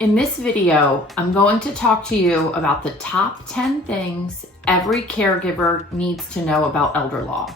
In this video, I'm going to talk to you about the top 10 things every caregiver needs to know about elder law.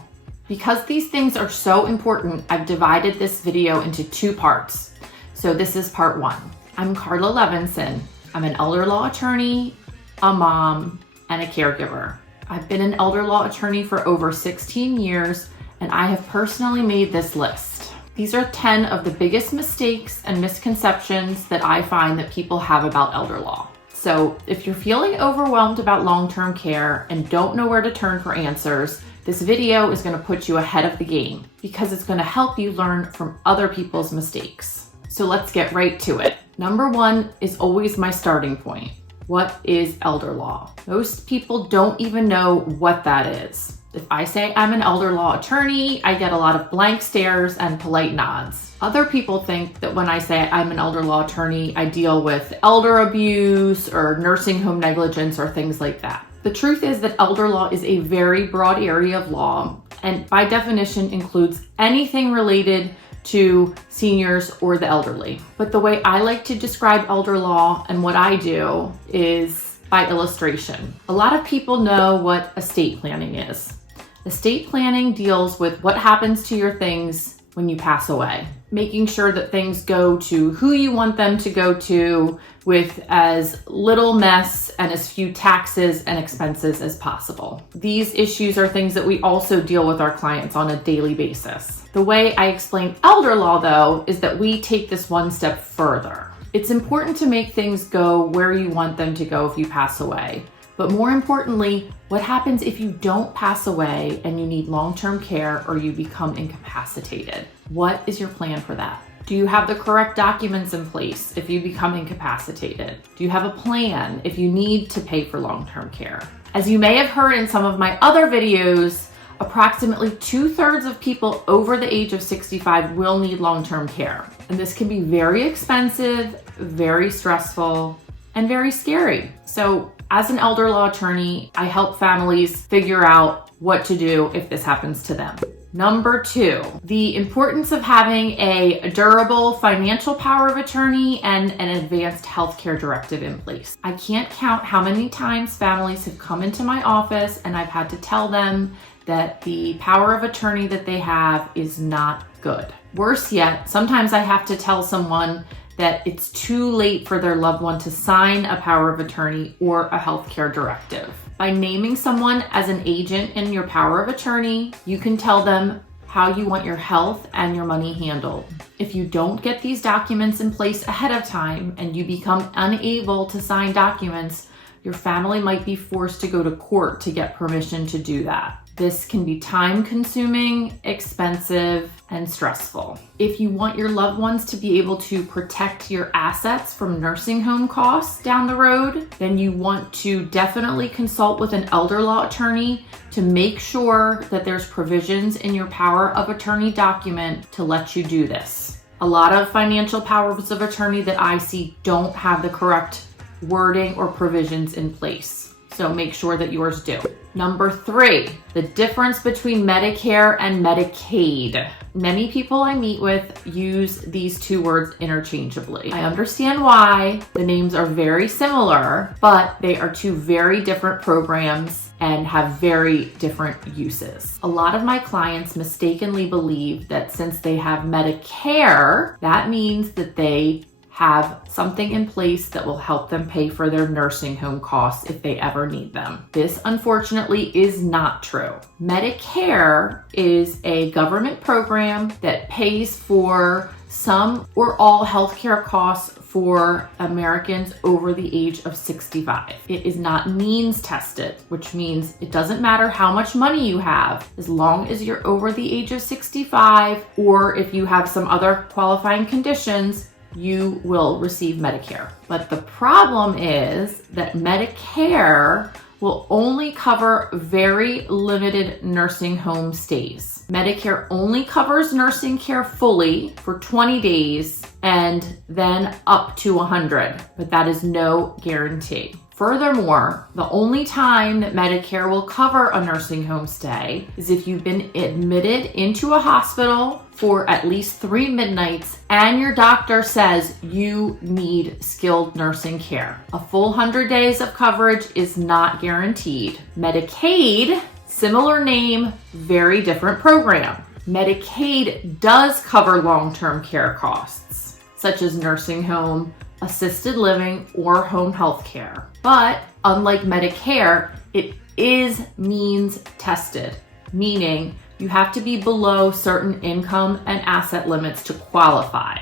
Because these things are so important, I've divided this video into two parts. So this is part one. I'm Carla Levinson. I'm an elder law attorney, a mom, and a caregiver. I've been an elder law attorney for over 16 years, and I have personally made this list. These are 10 of the biggest mistakes and misconceptions that I find that people have about elder law. So if you're feeling overwhelmed about long-term care and don't know where to turn for answers, this video is going to put you ahead of the game because it's going to help you learn from other people's mistakes. So let's get right to it. Number one is always my starting point. What is elder law? Most people don't even know what that is. If I say I'm an elder law attorney, I get a lot of blank stares and polite nods. Other people think that when I say I'm an elder law attorney, I deal with elder abuse or nursing home negligence or things like that. The truth is that elder law is a very broad area of law and by definition includes anything related to seniors or the elderly. But the way I like to describe elder law and what I do is by illustration. A lot of people know what estate planning is. Estate planning deals with what happens to your things when you pass away, making sure that things go to who you want them to go to with as little mess and as few taxes and expenses as possible. These issues are things that we also deal with our clients on a daily basis. The way I explain elder law, though, is that we take this one step further. It's important to make things go where you want them to go if you pass away. But more importantly, what happens if you don't pass away and you need long-term care or you become incapacitated? What is your plan for that? Do you have the correct documents in place if you become incapacitated? Do you have a plan if you need to pay for long-term care? As you may have heard in some of my other videos, approximately 2/3 of people over the age of 65 will need long-term care. And this can be very expensive, very stressful, and very scary. So as an elder law attorney, I help families figure out what to do if this happens to them. Number two, the importance of having a durable financial power of attorney and an advanced healthcare directive in place. I can't count how many times families have come into my office and I've had to tell them that the power of attorney that they have is not good. Worse yet, sometimes I have to tell someone that it's too late for their loved one to sign a power of attorney or a healthcare directive. By naming someone as an agent in your power of attorney, you can tell them how you want your health and your money handled. If you don't get these documents in place ahead of time and you become unable to sign documents, your family might be forced to go to court to get permission to do that. This can be time-consuming, expensive, and stressful. If you want your loved ones to be able to protect your assets from nursing home costs down the road, then you want to definitely consult with an elder law attorney to make sure that there's provisions in your power of attorney document to let you do this. A lot of financial powers of attorney that I see don't have the correct wording or provisions in place. So make sure that yours do. Number three, the difference between Medicare and Medicaid. Many people I meet with use these two words interchangeably. I understand why. The names are very similar, but they are two very different programs and have very different uses. A lot of my clients mistakenly believe that since they have Medicare, that means that they have something in place that will help them pay for their nursing home costs if they ever need them. This, unfortunately, is not true. Medicare is a government program that pays for some or all healthcare costs for Americans over the age of 65. It is not means tested, which means it doesn't matter how much money you have, as long as you're over the age of 65, or if you have some other qualifying conditions, you will receive Medicare. But the problem is that Medicare will only cover very limited nursing home stays. Medicare only covers nursing care fully for 20 days and then up to 100, but that is no guarantee. Furthermore, the only time that Medicare will cover a nursing home stay is if you've been admitted into a hospital for at least 3 midnights and your doctor says you need skilled nursing care. A full 100 days of coverage is not guaranteed. Medicaid, similar name, very different program. Medicaid does cover long-term care costs, such as nursing home, assisted living, or home health care. But unlike Medicare, it is means tested, meaning you have to be below certain income and asset limits to qualify.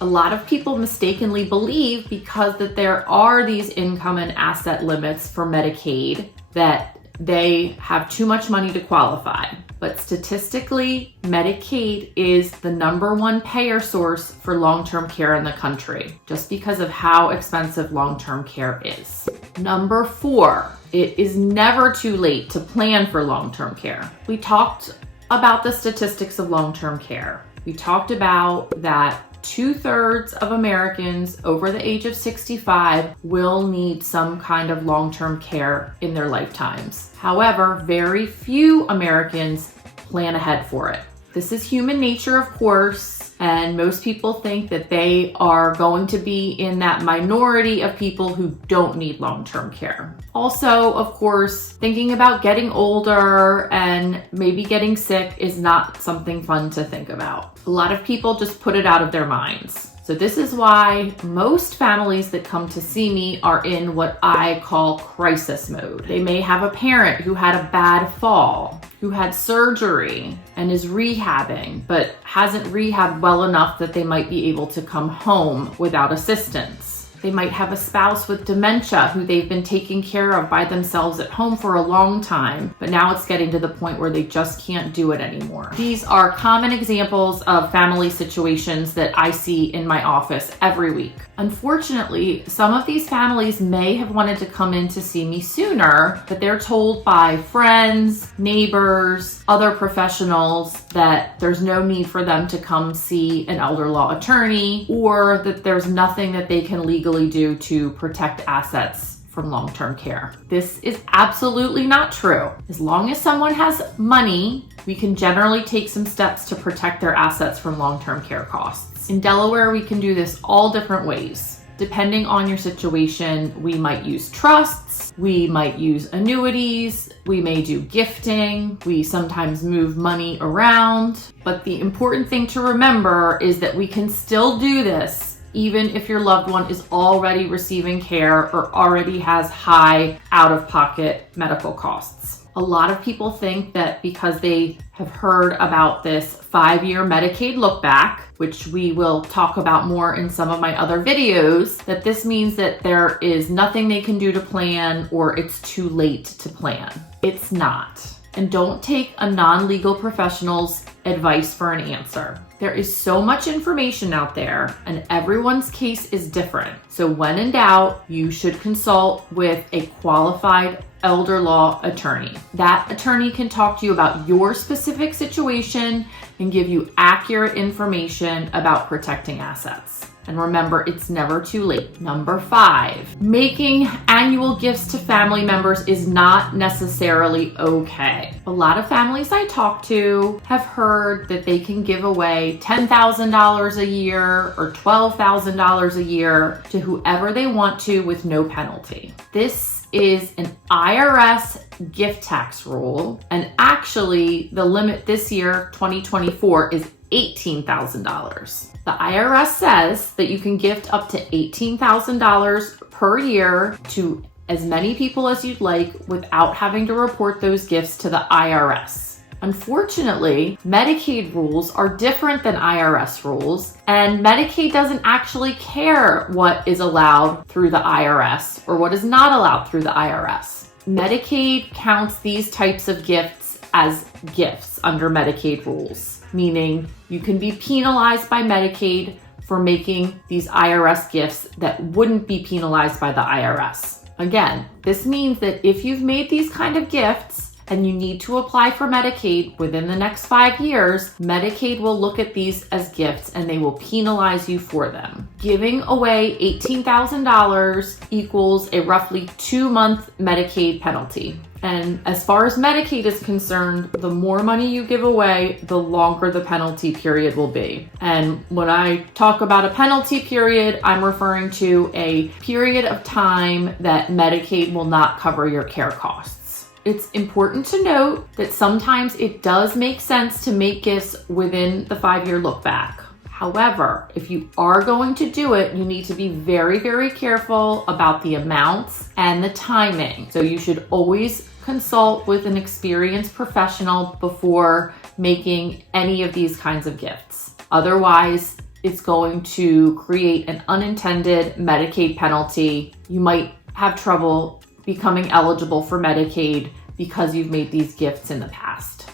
A lot of people mistakenly believe because that there are these income and asset limits for Medicaid that they have too much money to qualify. But statistically, Medicaid is the #1 payer source for long-term care in the country, just because of how expensive long-term care is. Number 4, it is never too late to plan for long-term care. We talked about the statistics of long-term care. We talked about that 2/3 of Americans over the age of 65 will need some kind of long-term care in their lifetimes. However, very few Americans plan ahead for it. This is human nature, of course, and most people think that they are going to be in that minority of people who don't need long-term care. Also, of course, thinking about getting older and maybe getting sick is not something fun to think about. A lot of people just put it out of their minds. So this is why most families that come to see me are in what I call crisis mode. They may have a parent who had a bad fall, who had surgery and is rehabbing, but hasn't rehabbed well enough that they might be able to come home without assistance. They might have a spouse with dementia who they've been taking care of by themselves at home for a long time, but now it's getting to the point where they just can't do it anymore. These are common examples of family situations that I see in my office every week. Unfortunately, some of these families may have wanted to come in to see me sooner, but they're told by friends, neighbors, other professionals that there's no need for them to come see an elder law attorney, or that there's nothing that they can legally do to protect assets from long-term care. This is absolutely not true. As long as someone has money, we can generally take some steps to protect their assets from long-term care costs. In Delaware, we can do this all different ways. Depending on your situation, we might use trusts, we might use annuities, we may do gifting, we sometimes move money around. But the important thing to remember is that we can still do this even if your loved one is already receiving care or already has high out-of-pocket medical costs. A lot of people think that because they have heard about this 5-year Medicaid look back, which we will talk about more in some of my other videos, that this means that there is nothing they can do to plan or it's too late to plan. It's not. And don't take a non-legal professional's advice for an answer. There is so much information out there and everyone's case is different. So when in doubt, you should consult with a qualified elder law attorney. That attorney can talk to you about your specific situation and give you accurate information about protecting assets. And remember, it's never too late. Number 5, making annual gifts to family members is not necessarily okay. A lot of families I talk to have heard that they can give away $10,000 a year or $12,000 a year to whoever they want to with no penalty. This is an IRS gift tax rule, and actually the limit this year, 2024, is $18,000. The IRS says that you can gift up to $18,000 per year to as many people as you'd like without having to report those gifts to the IRS. Unfortunately, Medicaid rules are different than IRS rules, and Medicaid doesn't actually care what is allowed through the IRS or what is not allowed through the IRS. Medicaid counts these types of gifts as gifts under Medicaid rules, meaning you can be penalized by Medicaid for making these IRS gifts that wouldn't be penalized by the IRS. Again, this means that if you've made these kind of gifts and you need to apply for Medicaid within the next 5 years, Medicaid will look at these as gifts and they will penalize you for them. Giving away $18,000 equals a roughly 2-month Medicaid penalty. And as far as Medicaid is concerned, the more money you give away, the longer the penalty period will be. And when I talk about a penalty period, I'm referring to a period of time that Medicaid will not cover your care costs. It's important to note that sometimes it does make sense to make gifts within the 5-year look back. However, if you are going to do it, you need to be very, very careful about the amounts and the timing. So you should always consult with an experienced professional before making any of these kinds of gifts. Otherwise, it's going to create an unintended Medicaid penalty. You might have trouble becoming eligible for Medicaid because you've made these gifts in the past.